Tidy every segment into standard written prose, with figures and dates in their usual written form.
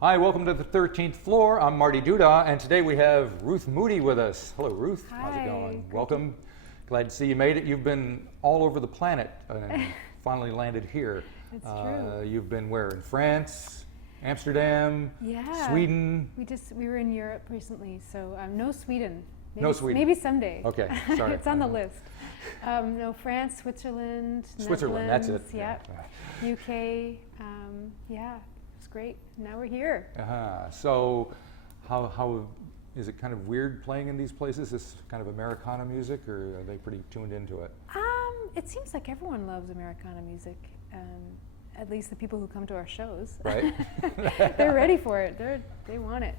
Hi, welcome to the 13th floor. I'm Marty Duda, and today we have Ruth Moody with us. Hello, Ruth. Hi. How's it going? Welcome. Glad to see you made it. You've been all over the planet and finally landed here. It's true. You've been where? In France, Amsterdam, Yeah. Sweden? We were in Europe recently, so no Sweden. Maybe, No Sweden. Maybe someday. Okay, sorry. It's on the list. No, France, Switzerland, Switzerland, that's it. Netherlands, yeah. UK, yeah, it's great. Now we're here. So, how is it kind of weird playing in these places? This kind of Americana music, or are they pretty tuned into it? It seems like everyone loves Americana music. At least the people who come to our shows. Right. They're ready for it. They want it.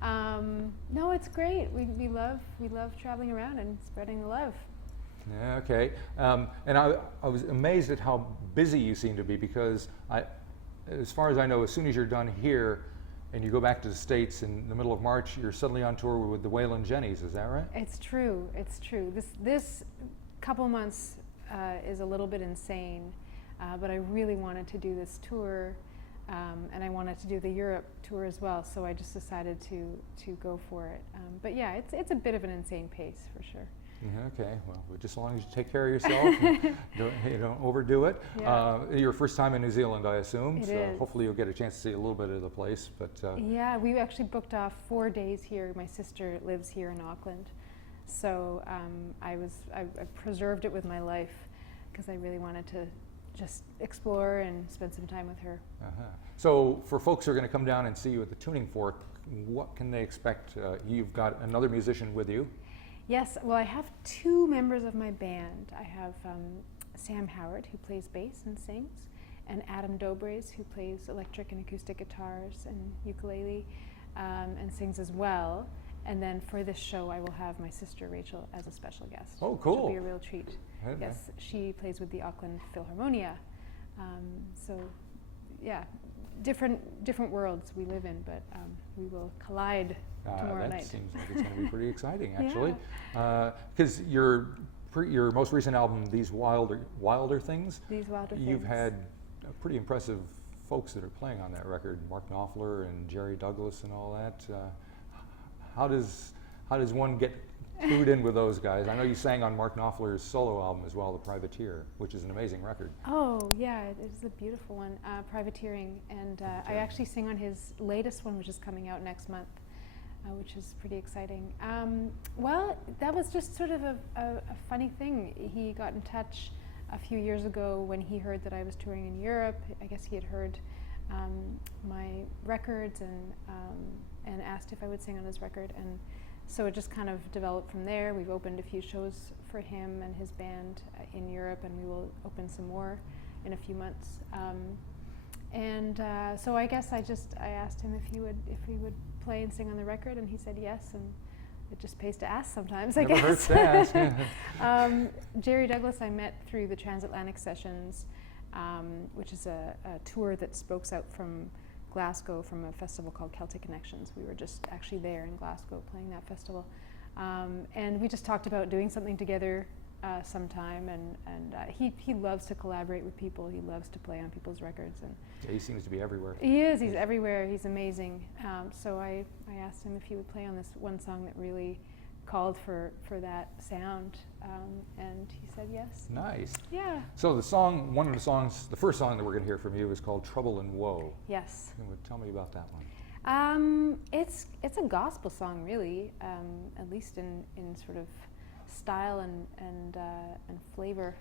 No, it's great. We love traveling around and spreading the love. Yeah, okay. And I was amazed at how busy you seem to be, because as far as I know, as soon as you're done here and you go back to the States in the middle of March, you're suddenly on tour with the Wailin Jennys. Is that right? It's true. It's true. This couple months is a little bit insane, but I really wanted to do this tour. And I wanted to do the Europe tour as well, so I just decided to go for it. But yeah, it's a bit of an insane pace for sure. Okay, well, just as long as you take care of yourself and don't overdo it. Yeah. Your first time in New Zealand, I assume. It so is. Hopefully you'll get a chance to see a little bit of the place. But yeah, we actually booked off 4 days here. My sister lives here in Auckland, so I preserved it with my life because I really wanted to just explore and spend some time with her. So for folks who are going to come down and see you at the Tuning Fork, what can they expect? You've got another musician with you. Yes, well, I have 2 members of my band. I have Sam Howard, who plays bass and sings, and Adam Dobres, who plays electric and acoustic guitars and ukulele, and sings as well. And then for this show, I will have my sister Rachel as a special guest. Oh, cool. Which will be a real treat. Okay. Yes, she plays with the Auckland Philharmonia. So, yeah, different worlds we live in, but we will collide tomorrow night. That seems like it's going to be pretty exciting, actually. Because your most recent album, These Wilder Things, you've had pretty impressive folks that are playing on that record, Mark Knopfler and Jerry Douglas and all that. How does one get clued in with those guys? I know you sang on Mark Knopfler's solo album as well, The Privateer, which is an amazing record. Oh, yeah, it is a beautiful one, Privateering. And I actually sing on his latest one, which is coming out next month, which is pretty exciting. Well, that was just sort of a funny thing. He got in touch a few years ago when he heard that I was touring in Europe. I guess he had heard my records and asked if I would sing on his record. And so it just kind of developed from there. We've opened a few shows for him and his band in Europe, and we will open some more in a few months. So I guess I asked him if he would play and sing on the record, and he said yes. And it just pays to ask sometimes, I guess. Never hurts to ask. Jerry Douglas I met through the Transatlantic Sessions, which is a tour that spokes out from Glasgow from a festival called Celtic Connections. We were just actually there in Glasgow playing that festival. And we just talked about doing something together sometime, and he loves to collaborate with people. He loves to play on people's records. And Yeah, he seems to be everywhere. He is, he's everywhere, he's amazing. So I asked him if he would play on this one song that really called for that sound, and he said yes. Nice. Yeah. So the first song that we're going to hear from you is called Trouble and Woe. Yes. Tell me about that one. It's a gospel song, really, at least in sort of style and flavor.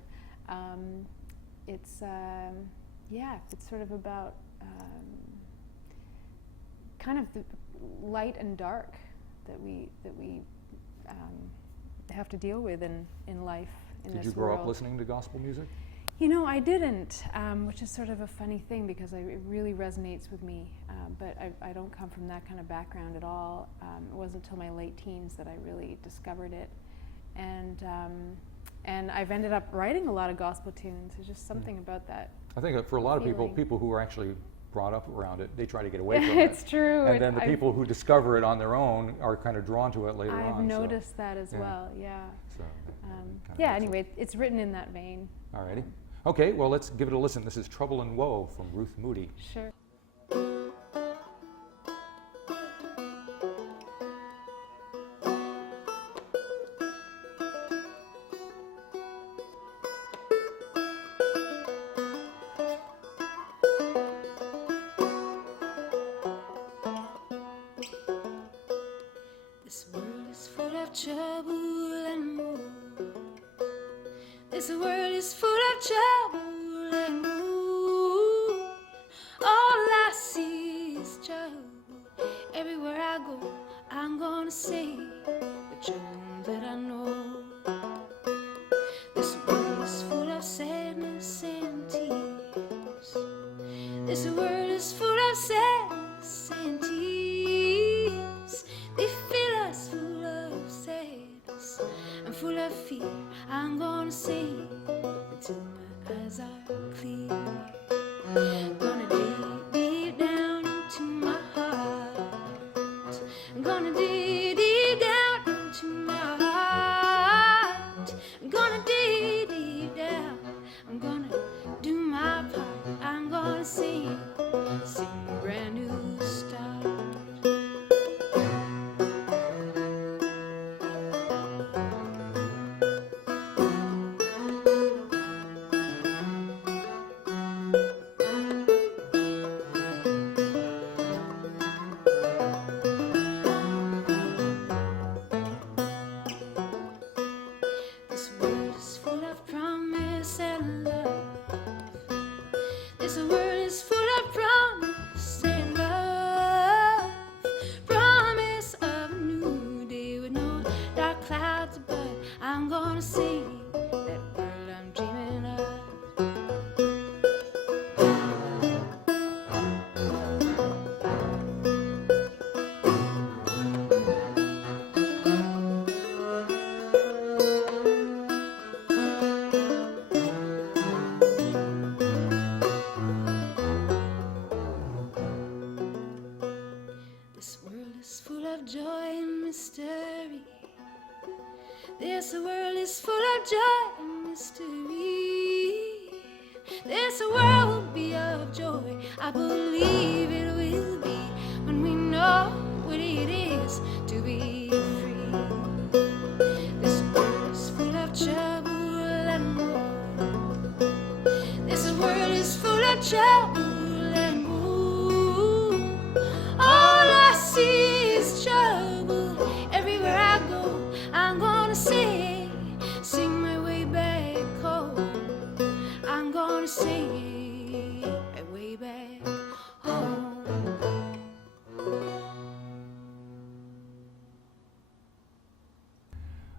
It's sort of about kind of the light and dark that we have to deal with in life in this world. Did you grow up listening to gospel music? You know, I didn't, which is sort of a funny thing because it really resonates with me. But I don't come from that kind of background at all. It wasn't until my late teens that I really discovered it, and I've ended up writing a lot of gospel tunes. There's just something about that. I think that for a lot of people who are actually brought up around it, they try to get away from it. It's true. And then the people who discover it on their own are kind of drawn to it later on. I've noticed that as well, yeah. So, anyway, it's written in that vein. Alrighty. Okay, well, let's give it a listen. This is Trouble and Woe from Ruth Moody. Sure. of trouble and woe. This world is full of trouble and woe. All I see is trouble. Everywhere I go, I'm gonna say the trouble that I know. This world is full of sadness and tears. This world is full of sadness and tears. They fill us full of sadness and full of fear. I'm gonna sing until my eyes are clear. Gonna dig deep down into my heart. I'm gonna dig deep down into my heart. I'm gonna dig deep down. I'm gonna do my part. I'm gonna sing a brand new start. This world is full of promise and love. This world is full of promise and love. Promise of a new day with no dark clouds above. I'm gonna sing that world I'm dreaming of. This world is full of joy and mystery. This world is full of joy and mystery. This world will be of joy. I believe it will be when we know what it is to be free. This world is full of trouble and woe. This world is full of trouble and woe. All I see is trouble. Everywhere I go, I'm gonna sing my way back home. I'm gonna sing my way back home.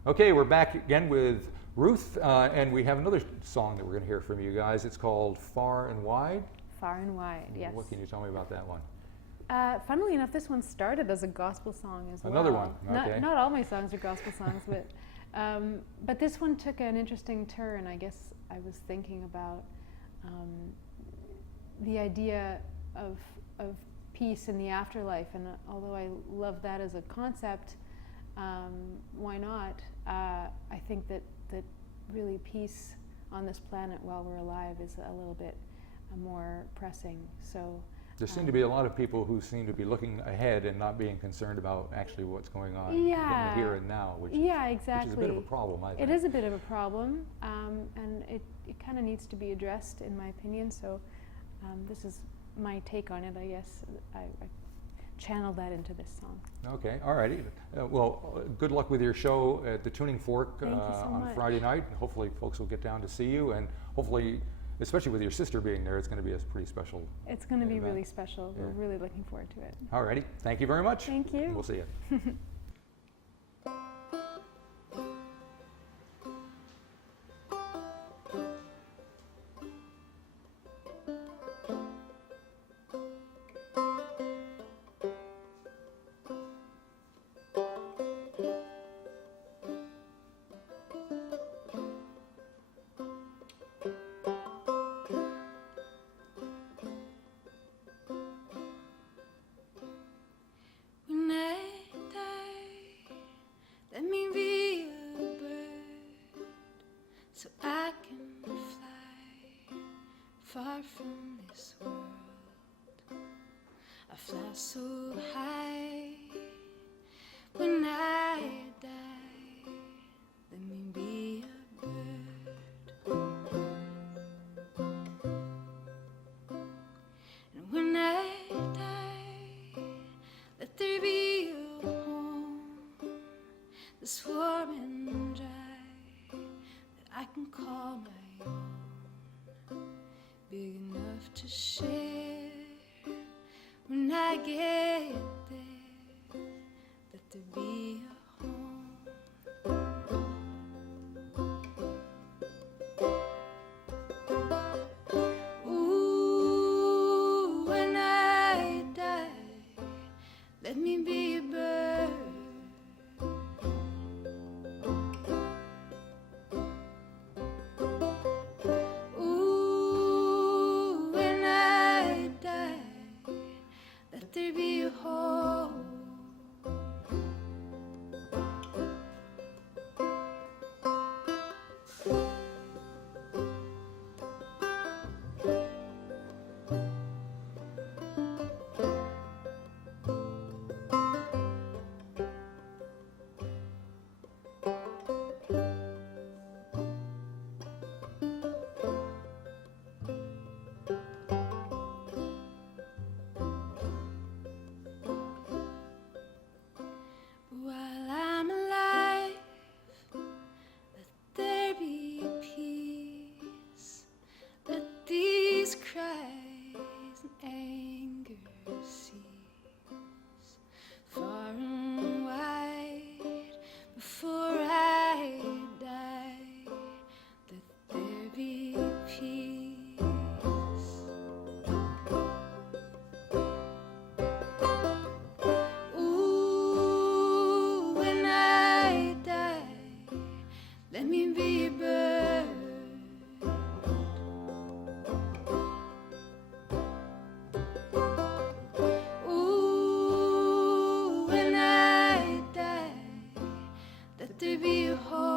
Okay, we're back again with Ruth, and we have another song that we're going to hear from you guys. It's called Far and Wide. Far and Wide, yes. What can you tell me about that one? Funnily enough, this one started as a gospel song as well. Another one, okay. Not all my songs are gospel songs, but this one took an interesting turn. I guess I was thinking about the idea of peace in the afterlife, and although I love that as a concept, why not? I think that really peace on this planet while we're alive is a little bit more pressing. So there seem to be a lot of people who seem to be looking ahead and not being concerned about actually what's going on in the here and now, which exactly. is a bit of a problem, I think. It is a bit of a problem, and it kind of needs to be addressed, in my opinion. So this is my take on it, I guess. I channel that into this song. Okay, all righty. Well, good luck with your show at the Tuning Fork Thank you so on much. Friday night. Hopefully folks will get down to see you, and hopefully, especially with your sister being there, it's going to be a pretty special It's going to be event. really special. Yeah. We're really looking forward to it. All righty. Thank you very much. Thank you. And we'll see you. When I die, let me be a bird so I can fly far from this world. I fly so high. When I die, let me be a bird. And when I die, let there be a home that's warm and dry, that I can call my own, big enough to share. When I get there, let there be a home. Ooh, when I die, let me be a bird. Ooh, when I die, let there be a home. While I'm alive, let there be peace. Let these cries and anger cease far and wide before I die. Let there be peace. Ooh, when I die, let me be a bird. Ooh, when I die, let there be a home.